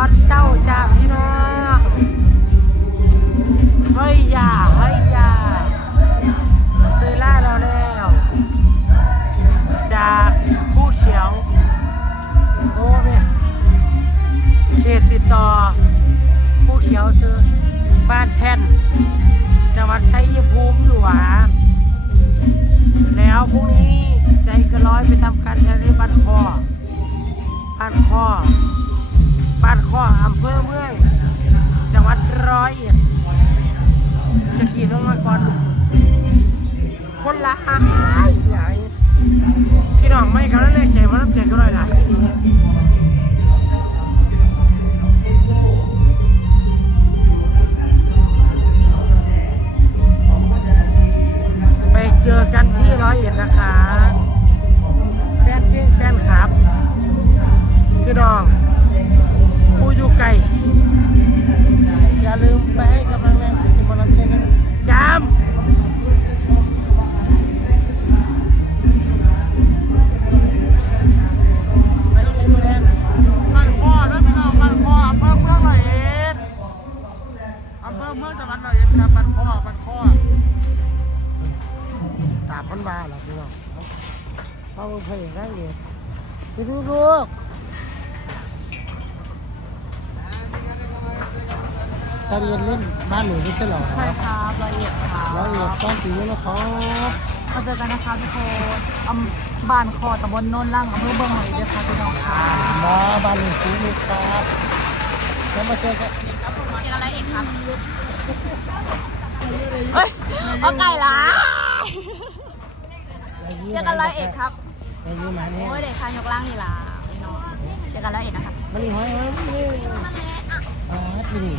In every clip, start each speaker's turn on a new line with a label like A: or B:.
A: อนเศร้าจ้าพี่น้องเฮ้ยอย่าเฮ้ยอย่าเตยล่าเราแล้ว จากผู้เขียว โอ้เมเขตติดต่อ ผู้เขียวซื้อ บ้านแท่นจังหวัดชัยภูมิอยู่หวาแล้ว ร้อยเอ็ดจะกี่น้องมาก่อน คนละหลายพี่น้องไม่กันแล้วเลยใจมันน้ำใจก็ร้อยหลาย ตาพันบาเหรอพี่น้องเอาเอาเพลงได้เลยดูดูลูกตอนเรียนเล่นบ้านหนูไม่ใช่เหรอ
B: ใช่ครับร้อยเอ็ดครับ
A: ร้อยเอ็ดต้นปีแล้วครับ
B: มาเจอกันนะคะทุกคนอำบ้านคอตำบลโนนล่างอำเภอเมืองร้อยเอ็ดค่ะพี่น้องค่ะ
A: มาบ้านหนูสีลูกครับแล้วมาเจอกัน
B: เจอกันร้อยเอ็ดครับเฮ้ยเอาไก่ละ เจอกันร้อยเอ็ดครับ
A: ไอ้นี่มาเนี่ย
B: โอ้ยเด็กชายยกล่างนี่ล่ะพี่น้องเจอกันร้อยเอ็ดนะคะ
A: มันนี่หอยหอยนี่ปาดนี่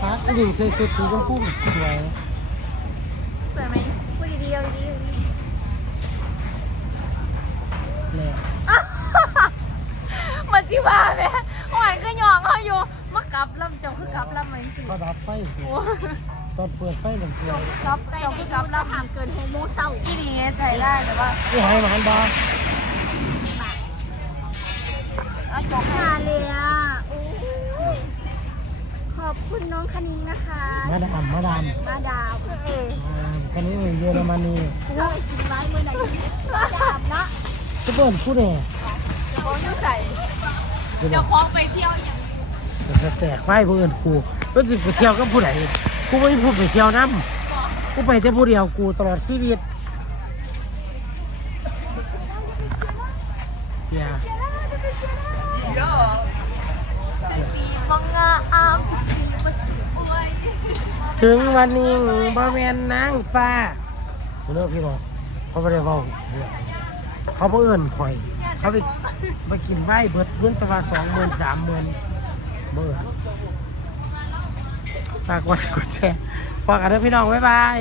A: ปาดนี่ใส่สุดสีชมพูสวย
B: สวยไหมพูดดีๆเอาดี
A: แหละ
B: ๆมันที่ว่าแม่หวานก็หยองเขาอยู่มากลับลำเจ้าคือกลับลำเหมือนสิ
A: ก็ดับไฟสิ ตอนเปิดไฟหนังเสียง
B: กลับจ้าคือกลับลำห่างเกินโฮโมเศร้าที่นี่ใส่ได้แต่ว่า
A: นี่หอยมาหันบา
B: จบงานเลยอะขอบคุณน้องคณิงนะคะ
A: มาดาม มาดาม
B: มาดาวเออ
A: คันนี้เยอรมนี
B: เราไปกินไว้เมื่อไหร่มาดามนะ
A: จะเปิดผู้เด่
B: เขาอยู่ใส่
A: จะ
B: คล้องไปเที่ยวอย่าง
A: จะแตกไฟผู้อื่อนกูก็จะไปเที่ยวกับผู้ใด กูไม่พูดไปเที่ยวน้ำกูไปแต่ผู้เดียวกูตลอดชีวิต เสีย
B: สีมังงาอามสีมาสวย
A: ถึงวันนี้บ่แม่นนางฟ้าเลิกพี่น้องเขาไม่ได้เว้าเรื่งเขาบ่อิ้นข่อย เขาไปไปกินไว้เบิดเงินตะว่าสองหมื่นสามหมื่นเบื่อ ฝากกดไลค์กดแชร์ฝากกันเด้อพี่น้อง บ๊ายบาย